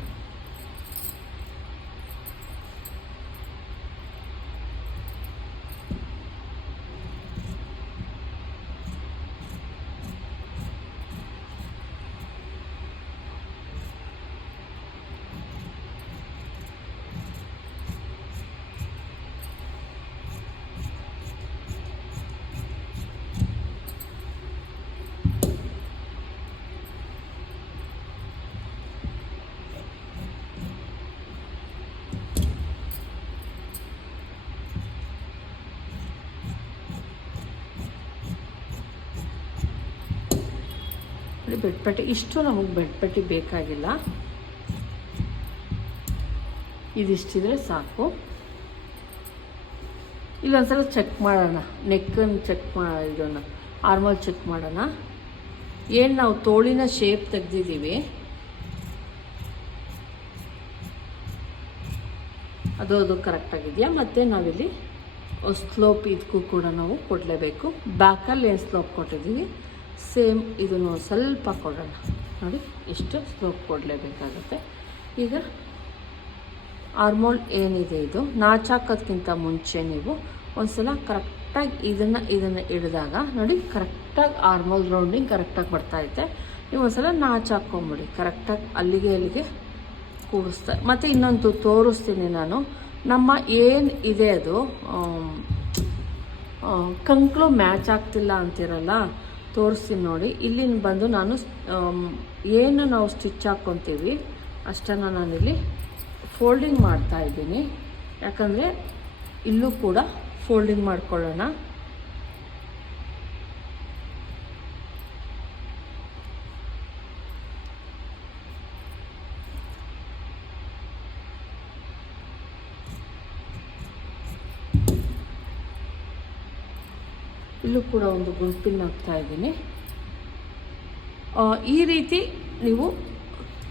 ನೋಡಿ ಬೆಟ್ಪಟ್ಟಿ, ಇಷ್ಟು ನಮಗೆ ಬೆಟ್ಪಟ್ಟಿ ಬೇಕಾಗಿಲ್ಲ. ಇದಿಷ್ಟಿದ್ರೆ ಸಾಕು. ಇಲ್ಲೊಂದ್ಸಲ ಚೆಕ್ ಮಾಡೋಣ. ನೆಕ್ಕನ್ನು ಚೆಕ್ ಮಾ ಇದನ್ನು ಆರ್ಮಲ್ ಚೆಕ್ ಮಾಡೋಣ. ಏನು ನಾವು ತೋಳಿನ ಶೇಪ್ ತೆಗೆದಿದ್ದೀವಿ? ಅದು ಅದು ಕರೆಕ್ಟಾಗಿದೆಯಾ ಮತ್ತು ನಾವಿಲ್ಲಿ ಸ್ಲೋಪ್ ಇದಕ್ಕೂ ಕೂಡ ನಾವು ಕೊಡಲೇಬೇಕು. ಬ್ಯಾಕಲ್ಲಿ ಏನು ಸ್ಲೋಪ್ ಕೊಟ್ಟಿದ್ದೀವಿ? ಸೇಮ್ ಇದನ್ನು ಸ್ವಲ್ಪ ಕೊಡೋಣ. ನೋಡಿ ಇಷ್ಟು ಸ್ಲೋಪ್ ಕೊಡಲೇಬೇಕಾಗುತ್ತೆ. ಈಗ ಆರ್ಮೋಲ್ ಏನಿದೆ ಇದು? ನಾಚಾಕೋದಕ್ಕಿಂತ ಮುಂಚೆ ನೀವು ಒಂದ್ಸಲ ಕರೆಕ್ಟಾಗಿ ಇದನ್ನು ಇದನ್ನು ಹಿಡಿದಾಗ, ನೋಡಿ, ಕರೆಕ್ಟಾಗಿ ಆರ್ಮೋಲ್ ರೌಂಡಿಂಗ್ ಕರೆಕ್ಟಾಗಿ ಬರ್ತಾಯಿದೆ ನೀವು ಒಂದ್ಸಲ ನಾಚಾಕೊಂಬಿಡಿ. ಕರೆಕ್ಟಾಗಿ ಅಲ್ಲಿಗೆ ಅಲ್ಲಿಗೆ ಕೂಡಿಸ್ತಾ ಮತ್ತು ಇನ್ನೊಂದು ತೋರಿಸ್ತೀನಿ ನಾನು. ನಮ್ಮ ಏನು ಇದೆ ಅದು? ಕಂಕ್ಳು ಮ್ಯಾಚ್ ಆಗ್ತಿಲ್ಲ ಅಂತಿರಲ್ಲ? ತೋರಿಸ್ತೀನಿ ನೋಡಿ. ಇಲ್ಲಿಂದ ಬಂದು ನಾನು ಏನು ನಾವು ಸ್ಟಿಚ್ ಹಾಕ್ಕೊತೀವಿ ಅಷ್ಟನ್ನು ನಾನಿಲ್ಲಿ ಫೋಲ್ಡಿಂಗ್ ಮಾಡ್ತಾ ಇದ್ದೀನಿ. ಯಾಕಂದರೆ ಇಲ್ಲೂ ಕೂಡ ಫೋಲ್ಡಿಂಗ್ ಮಾಡ್ಕೊಳ್ಳೋಣ. ಇಲ್ಲೂ ಕೂಡ ಒಂದು ಗುಂಪಿನ ಹಾಕ್ತಾ ಇದ್ದೀನಿ. ಈ ರೀತಿ ನೀವು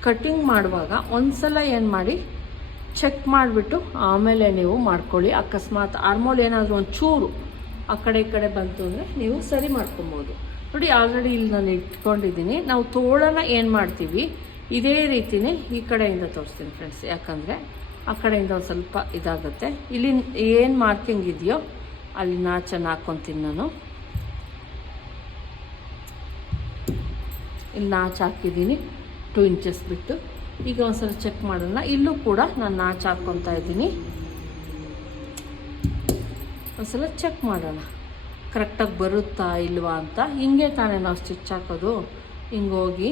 ಕಟ್ಟಿಂಗ್ ಮಾಡುವಾಗ ಒಂದ್ಸಲ ಏನು ಮಾಡಿ ಚೆಕ್ ಮಾಡಿಬಿಟ್ಟು ಆಮೇಲೆ ನೀವು ಮಾಡ್ಕೊಳ್ಳಿ. ಅಕಸ್ಮಾತ್ ಆರ್ಮೋಲ್ ಏನಾದರೂ ಒಂದು ಚೂರು ಆ ಕಡೆ ಈ ಕಡೆ ಬಂತು ಅಂದರೆ ನೀವು ಸರಿ ಮಾಡ್ಕೊಬೋದು. ನೋಡಿ ಆಲ್ರೆಡಿ ಇಲ್ಲಿ ನಾನು ಇಟ್ಕೊಂಡಿದ್ದೀನಿ. ನಾವು ತೋಳನ ಏನು ಮಾಡ್ತೀವಿ, ಇದೇ ರೀತಿಯೇ ಈ ಕಡೆಯಿಂದ ತೋರಿಸ್ತೀನಿ ಫ್ರೆಂಡ್ಸ್ ಯಾಕಂದರೆ ಆ ಕಡೆಯಿಂದ ಒಂದು ಸ್ವಲ್ಪ ಇದಾಗುತ್ತೆ. ಇಲ್ಲಿ ಏನು ಮಾರ್ಕಿಂಗ್ ಇದೆಯೋ ಅಲ್ಲಿ ನಾಚನ್ನು ಹಾಕ್ಕೊತೀನಿ ನಾನು. ಇಲ್ಲಿ ನಾಚ್ ಹಾಕಿದ್ದೀನಿ ಟೂ ಇಂಚಸ್ ಬಿಟ್ಟು. ಈಗ ಒಂದ್ಸಲ ಚೆಕ್ ಮಾಡೋಣ. ಇಲ್ಲೂ ಕೂಡ ನಾನು ನಾಚ್ ಹಾಕ್ಕೊತಾ ಇದ್ದೀನಿ. ಒಂದ್ಸಲ ಚೆಕ್ ಮಾಡೋಣ. ಕರೆಕ್ಟಾಗಿ ಬರುತ್ತಾ ಇಲ್ವಾ ಅಂತ. ಹಿಂಗೆ ತಾನೇ ನಾವು ಸ್ಟಿಚ್ ಹಾಕೋದು. ಹಿಂಗೋಗಿ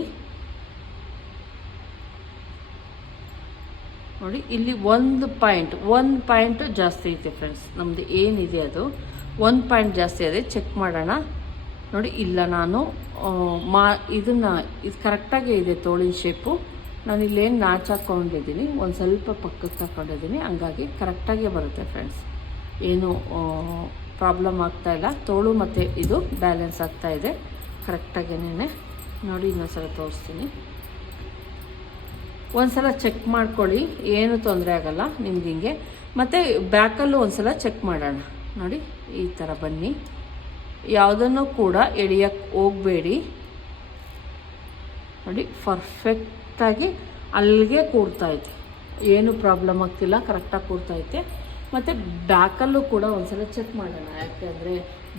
ನೋಡಿ, ಇಲ್ಲಿ ಒಂದು ಪಾಯಿಂಟ್ ಒಂದು ಪಾಯಿಂಟು ಜಾಸ್ತಿ ಐತೆ ಫ್ರೆಂಡ್ಸ್ ನಮ್ಮದು ಏನಿದೆ ಅದು? ಒಂದು ಪಾಯಿಂಟ್ ಜಾಸ್ತಿ ಇದೆ. ಚೆಕ್ ಮಾಡೋಣ. ನೋಡಿ, ಇಲ್ಲ, ನಾನು ಮಾ, ಇದನ್ನು, ಇದು ಕರೆಕ್ಟಾಗೇ ಇದೆ ತೋಳಿನ ಶೇಪು ನಾನು ಇಲ್ಲೇನು ನಾಚ್ ಹಾಕ್ಕೊಂಡಿದ್ದೀನಿ ಒಂದು ಸ್ವಲ್ಪ ಪಕ್ಕಕ್ಕೆ ಹಾಕ್ಕೊಂಡಿದ್ದೀನಿ ಹಂಗಾಗಿ ಕರೆಕ್ಟಾಗೇ ಬರುತ್ತೆ ಫ್ರೆಂಡ್ಸ್ ಏನು ಪ್ರಾಬ್ಲಮ್ ಆಗ್ತಾ ಇಲ್ಲ. ತೋಳು ಮತ್ತು ಇದು ಬ್ಯಾಲೆನ್ಸ್ ಆಗ್ತಾ ಇದೆ ಕರೆಕ್ಟಾಗೇನೆ ನೋಡಿ, ಇನ್ನೊಂದ್ಸಲ ತೋರಿಸ್ತೀನಿ. ಒಂದ್ಸಲ ಚೆಕ್ ಮಾಡ್ಕೊಳ್ಳಿ, ಏನು ತೊಂದರೆ ಆಗಲ್ಲ ನಿಮ್ಗೆ ಹಿಂಗೆ. ಮತ್ತು ಬ್ಯಾಕಲ್ಲೂ ಒಂದ್ಸಲ ಚೆಕ್ ಮಾಡೋಣ. ನೋಡಿ, ಈ ಥರ ಬನ್ನಿ. ಯಾವುದನ್ನು ಕೂಡ ಎಳಿಯಕ್ಕೆ ಹೋಗಬೇಡಿ. ನೋಡಿ ಪರ್ಫೆಕ್ಟಾಗಿ ಅಲ್ಲಿಗೆ ಕೂರ್ತೈತೆ ಏನು ಪ್ರಾಬ್ಲಮ್ ಆಗ್ತಿಲ್ಲ ಕರೆಕ್ಟಾಗಿ ಕೂರ್ತೈತೆ ಮತ್ತು ಬ್ಯಾಕಲ್ಲೂ ಕೂಡ ಒಂದ್ಸಲ ಚೆಕ್ ಮಾಡೋಣ. ಯಾಕೆಂದರೆ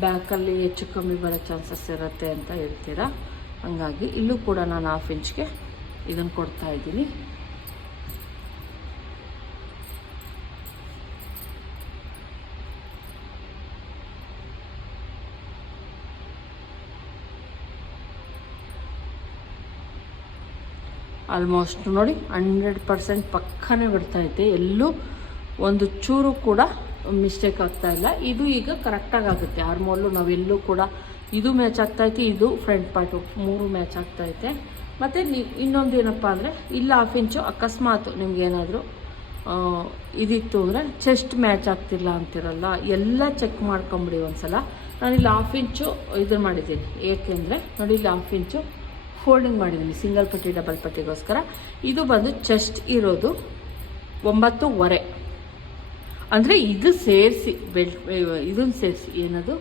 ಬ್ಯಾಕಲ್ಲಿ ಹೆಚ್ಚು ಕಮ್ಮಿ ಬರೋ ಚಾನ್ಸಸ್ ಇರುತ್ತೆ ಅಂತ ಹೇಳ್ತೀರಾ? ಹಂಗಾಗಿ ಇಲ್ಲೂ ಕೂಡ ನಾನು ಹಾಫ್ ಇಂಚ್ಗೆ ಇದನ್ನು ಕೊಡ್ತಾ ಆಲ್ಮೋಸ್ಟ್ ನೋಡಿ ಹಂಡ್ರೆಡ್ ಪರ್ಸೆಂಟ್ ಪಕ್ಕನೇ ಬಿಡ್ತೈತೆ. ಎಲ್ಲೂ ಒಂದು ಚೂರು ಕೂಡ ಮಿಸ್ಟೇಕ್ ಆಗ್ತಾ ಇಲ್ಲ. ಇದು ಈಗ ಕರೆಕ್ಟಾಗಿ ಆಗುತ್ತೆ. ಆರ್ಮೋಲು ನಾವೆಲ್ಲೂ ಕೂಡ ಇದು ಮ್ಯಾಚ್ ಆಗ್ತೈತೆ, ಇದು ಫ್ರಂಟ್ ಪಾರ್ಟು ಮೂರು ಮ್ಯಾಚ್ ಆಗ್ತೈತೆ. ಮತ್ತು ನೀವು ಇನ್ನೊಂದು ಏನಪ್ಪ ಅಂದರೆ, ಇಲ್ಲ ಹಾಫ್ ಇಂಚು ಅಕಸ್ಮಾತ್ ನಿಮ್ಗೇನಾದರೂ ಇದಿತ್ತು ಅಂದರೆ ಚೆಸ್ಟ್ ಮ್ಯಾಚ್ ಆಗ್ತಿಲ್ಲ ಅಂತಿರಲ್ಲ, ಎಲ್ಲ ಚೆಕ್ ಮಾಡ್ಕೊಂಬಿಡಿ ಒಂದು ಸಲ ನಾನು ಇಲ್ಲಿ ಹಾಫ್ ಇಂಚು ಇದು ಮಾಡಿದ್ದೀನಿ ಏಕೆಂದರೆ ನೋಡಿ ಇಲ್ಲಿ ಹಾಫ್ ಇಂಚು ಫೋಲ್ಡಿಂಗ್ ಮಾಡಿದ್ದೀನಿ ಸಿಂಗಲ್ ಪಟ್ಟಿ ಡಬಲ್ ಪಟ್ಟಿಗೋಸ್ಕರ. ಇದು ಬಂದು ಚೆಸ್ಟ್ ಇರೋದು ಒಂಬತ್ತುವರೆ. ಅಂದರೆ ಇದು ಸೇರಿಸಿ ಬೆಲ್ಟ್ ಇದನ್ನು ಸೇರಿಸಿ, ಏನದು?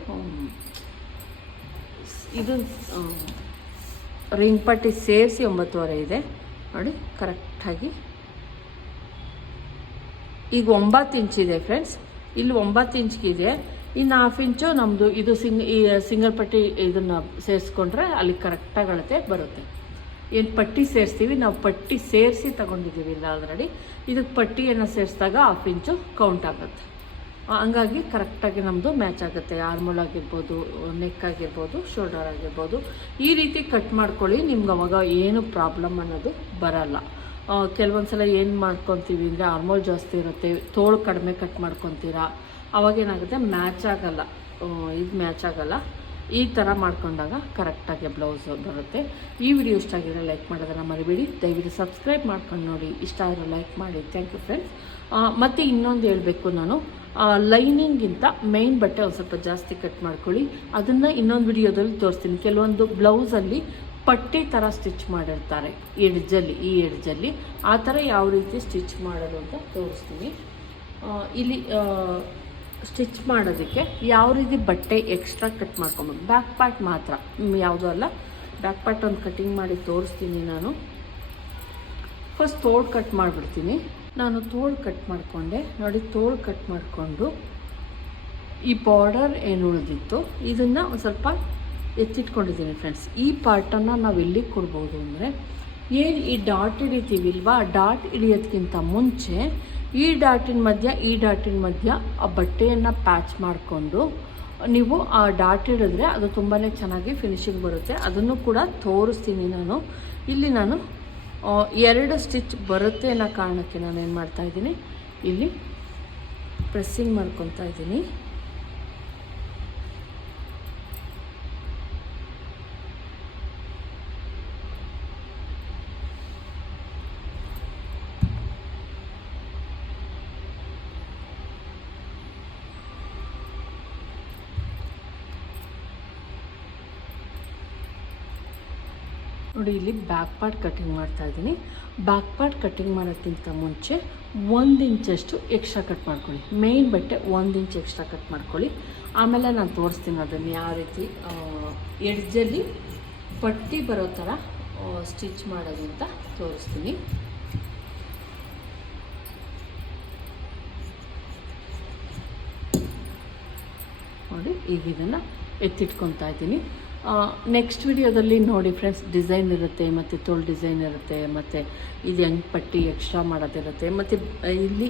ಇದು ರಿಂಗ್ ಪಟ್ಟಿ ಸೇರಿಸಿ ಒಂಬತ್ತುವರೆ ಇದೆ. ನೋಡಿ ಕರೆಕ್ಟಾಗಿ ಈಗ ಒಂಬತ್ತು ಇಂಚಿದೆ ಫ್ರೆಂಡ್ಸ್ ಇಲ್ಲಿ ಒಂಬತ್ತು ಇಂಚ್ಗಿದೆ. ಇನ್ನು ಹಾಫ್ ಇಂಚು ನಮ್ಮದು ಇದು ಸಿಂಗ್, ಈ ಸಿಂಗಲ್ ಪಟ್ಟಿ ಇದನ್ನು ಸೇರಿಸ್ಕೊಂಡ್ರೆ ಅಲ್ಲಿ ಕರೆಕ್ಟಾಗಿ ಬರುತ್ತೆ. ಏನು ಪಟ್ಟಿ ಸೇರಿಸ್ತೀವಿ? ನಾವು ಪಟ್ಟಿ ಸೇರಿಸಿ ತಗೊಂಡಿದ್ದೀವಿ ಇಲ್ಲ ಆಲ್ರೆಡಿ ಇದಕ್ಕೆ ಪಟ್ಟಿಯನ್ನು ಸೇರಿಸಿದಾಗ ಹಾಫ್ ಇಂಚು ಕೌಂಟ್ ಆಗುತ್ತೆ. ಹಂಗಾಗಿ ಕರೆಕ್ಟಾಗಿ ನಮ್ಮದು ಮ್ಯಾಚ್ ಆಗುತ್ತೆ. ಆರ್ಮೋಲ್ ಆಗಿರ್ಬೋದು ನೆಕ್ ಆಗಿರ್ಬೋದು ಶೋಲ್ಡರ್ ಆಗಿರ್ಬೋದು. ಈ ರೀತಿ ಕಟ್ ಮಾಡ್ಕೊಳ್ಳಿ, ನಿಮ್ಗೆ ಅವಾಗ ಏನು ಪ್ರಾಬ್ಲಮ್ ಅನ್ನೋದು ಬರಲ್ಲ. ಕೆಲವೊಂದು ಸಲ ಏನು ಮಾಡ್ಕೊತೀವಿ ಅಂದರೆ ಆರ್ಮೋಲ್ ಜಾಸ್ತಿ ಇರುತ್ತೆ, ತೋಳು ಕಡಿಮೆ ಕಟ್ ಮಾಡ್ಕೊತೀರಾ? ಅವಾಗೇನಾಗುತ್ತೆ? ಮ್ಯಾಚ್ ಆಗಲ್ಲ. ಇದು ಮ್ಯಾಚ್ ಆಗಲ್ಲ. ಈ ಥರ ಮಾಡ್ಕೊಂಡಾಗ ಕರೆಕ್ಟಾಗಿ ಬ್ಲೌಸ್ ಬರುತ್ತೆ. ಈ ವಿಡಿಯೋ ಇಷ್ಟ ಆಗಿದ್ರೆ ಲೈಕ್ ಮಾಡೋದನ್ನು ಮರಿಬೇಡಿ. ದಯವಿಟ್ಟು ಸಬ್ಸ್ಕ್ರೈಬ್ ಮಾಡ್ಕೊಂಡು ನೋಡಿ. ಇಷ್ಟ ಆದರೆ ಲೈಕ್ ಮಾಡಿ. ಥ್ಯಾಂಕ್ ಯು ಫ್ರೆಂಡ್ಸ್ ಮತ್ತು ಇನ್ನೊಂದು ಹೇಳಬೇಕು ನಾನು. ಲೈನಿಂಗಿಂತ ಮೇಯ್ನ್ ಬಟ್ಟೆ ಒಂದು ಸ್ವಲ್ಪ ಜಾಸ್ತಿ ಕಟ್ ಮಾಡ್ಕೊಳ್ಳಿ. ಅದನ್ನು ಇನ್ನೊಂದು ವಿಡಿಯೋದಲ್ಲಿ ತೋರಿಸ್ತೀನಿ. ಕೆಲವೊಂದು ಬ್ಲೌಸಲ್ಲಿ ಪಟ್ಟಿ ಥರ ಸ್ಟಿಚ್ ಮಾಡಿರ್ತಾರೆ. ಎಡ್ಜಲ್ಲಿ, ಈ ಎಡ್ಜಲ್ಲಿ. ಆ ಥರ ಯಾವ ರೀತಿ ಸ್ಟಿಚ್ ಮಾಡೋದು ಅಂತ ತೋರಿಸ್ತೀನಿ. ಇಲ್ಲಿ ಸ್ಟಿಚ್ ಮಾಡೋದಕ್ಕೆ ಯಾವ ರೀತಿ ಬಟ್ಟೆ ಎಕ್ಸ್ಟ್ರಾ ಕಟ್ ಮಾಡ್ಕೊಬೋದು. ಬ್ಯಾಕ್ ಪಾರ್ಟ್ ಮಾತ್ರ. ಯಾವುದೂ ಅಲ್ಲ. ಬ್ಯಾಕ್ ಪಾರ್ಟ್ ಒಂದು ಕಟಿಂಗ್ ಮಾಡಿ ತೋರಿಸ್ತೀನಿ ನಾನು. ಫಸ್ಟ್ ತೋಳು ಕಟ್ ಮಾಡಿಬಿಡ್ತೀನಿ. ನಾನು ತೋಳು ಕಟ್ ಮಾಡಿಕೊಂಡೆ. ನೋಡಿ, ತೋಳು ಕಟ್ ಮಾಡಿಕೊಂಡು ಈ ಬಾರ್ಡರ್ ಏನು ಉಳಿದಿತ್ತು, ಇದನ್ನು ಒಂದು ಸ್ವಲ್ಪ ಎತ್ತಿಟ್ಕೊಂಡಿದ್ದೀನಿ ಫ್ರೆಂಡ್ಸ್ ಈ ಪಾರ್ಟನ್ನು ನಾವು ಎಲ್ಲಿಗೆ ಕೊಡ್ಬೋದು ಅಂದರೆ, ಏನು ಈ ಡಾಟ್ ಹಿಡಿತೀವಿ ಇಲ್ವಾ ಡಾಟ್ ಹಿಡಿಯೋದಕ್ಕಿಂತ ಮುಂಚೆ ಈ ಡಾಟಿನ ಮಧ್ಯ, ಈ ಡಾಟಿನ ಮಧ್ಯ ಆ ಬಟ್ಟೆಯನ್ನು ಪ್ಯಾಚ್ ಮಾಡಿಕೊಂಡು ನೀವು ಆ ಡಾಟ್ ಹಿಡಿದ್ರೆ ಅದು ತುಂಬಾ ಚೆನ್ನಾಗಿ ಫಿನಿಶಿಂಗ್ ಬರುತ್ತೆ. ಅದನ್ನು ಕೂಡ ತೋರಿಸ್ತೀನಿ ನಾನು. ಇಲ್ಲಿ ನಾನು ಎರಡು ಸ್ಟಿಚ್ ಬರುತ್ತೆ ಅನ್ನೋ ಕಾರಣಕ್ಕೆ ನಾನು ಏನು ಮಾಡ್ತಾಯಿದ್ದೀನಿ ಇಲ್ಲಿ ಪ್ರೆಸ್ಸಿಂಗ್ ಮಾಡ್ಕೊತಾ ಇದ್ದೀನಿ. ನೋಡಿ, ಇಲ್ಲಿ ಬ್ಯಾಕ್ ಪಾರ್ಟ್ ಕಟಿಂಗ್ ಮಾಡ್ತಾ ಇದ್ದೀನಿ. ಬ್ಯಾಕ್ ಪಾರ್ಟ್ ಕಟಿಂಗ್ ಮಾಡೋಕ್ಕಿಂತ ಮುಂಚೆ ಒಂದು ಇಂಚಷ್ಟು ಎಕ್ಸ್ಟ್ರಾ ಕಟ್ ಮಾಡ್ಕೊಳ್ಳಿ. ಮೇಯ್ನ್ ಬಟ್ಟೆ ಒಂದು ಇಂಚ್ ಎಕ್ಸ್ಟ್ರಾ ಕಟ್ ಮಾಡ್ಕೊಳ್ಳಿ. ಆಮೇಲೆ ನಾನು ತೋರಿಸ್ತೀನಿ ಅದನ್ನು ಯಾವ ರೀತಿ ಎಡ್ಜಲ್ಲಿ ಪಟ್ಟಿ ಬರೋ ಥರ ಸ್ಟಿಚ್ ಮಾಡೋದು ಅಂತ ತೋರಿಸ್ತೀನಿ. ನೋಡಿ, ಈಗ ಇದನ್ನು ಎತ್ತಿಟ್ಕೊತಾ ಇದ್ದೀನಿ. ನೆಕ್ಸ್ಟ್ ವಿಡಿಯೋದಲ್ಲಿ ನೋಡಿ ಫ್ರೆಂಡ್ಸ್ ಡಿಸೈನ್ ಇರುತ್ತೆ, ಮತ್ತು ತೋಳು ಡಿಸೈನ್ ಇರುತ್ತೆ, ಮತ್ತು ಇದು ಹೆಂಗ್ ಪಟ್ಟಿ ಎಕ್ಸ್ಟ್ರಾ ಮಾಡೋದಿರುತ್ತೆ, ಮತ್ತು ಇಲ್ಲಿ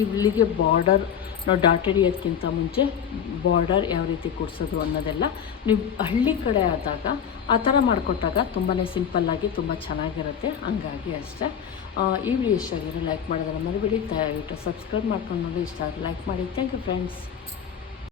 ಇಲ್ಲಿಗೆ ಬಾರ್ಡರ್ ನಾವು ಡಾಟ್ ಹಿಡಿಯೋದಕ್ಕಿಂತ ಮುಂಚೆ ಬಾರ್ಡರ್ ಯಾವ ರೀತಿ ಕೊಡಿಸೋದು ಅನ್ನೋದೆಲ್ಲ ನೀವು ಹಳ್ಳಿ ಕಡೆ ಆದಾಗ ಆ ಥರ ಮಾಡಿಕೊಟ್ಟಾಗ ತುಂಬಾ ಸಿಂಪಲ್ಲಾಗಿ ತುಂಬ ಚೆನ್ನಾಗಿರುತ್ತೆ, ಹಂಗಾಗಿ ಅಷ್ಟೇ. ಈ ವಿಡಿಯೋ ಇಷ್ಟ ಆಗಿರೋ ಲೈಕ್ ಮಾಡೋದನ್ನು ಮರಿಬೇಡಿ, ದಯವಿಟ್ಟು ಸಬ್ಸ್ಕ್ರೈಬ್ ಮಾಡ್ಕೊಂಡು ನೋಡಿ, ಇಷ್ಟ ಲೈಕ್ ಮಾಡಿ. Thank you friends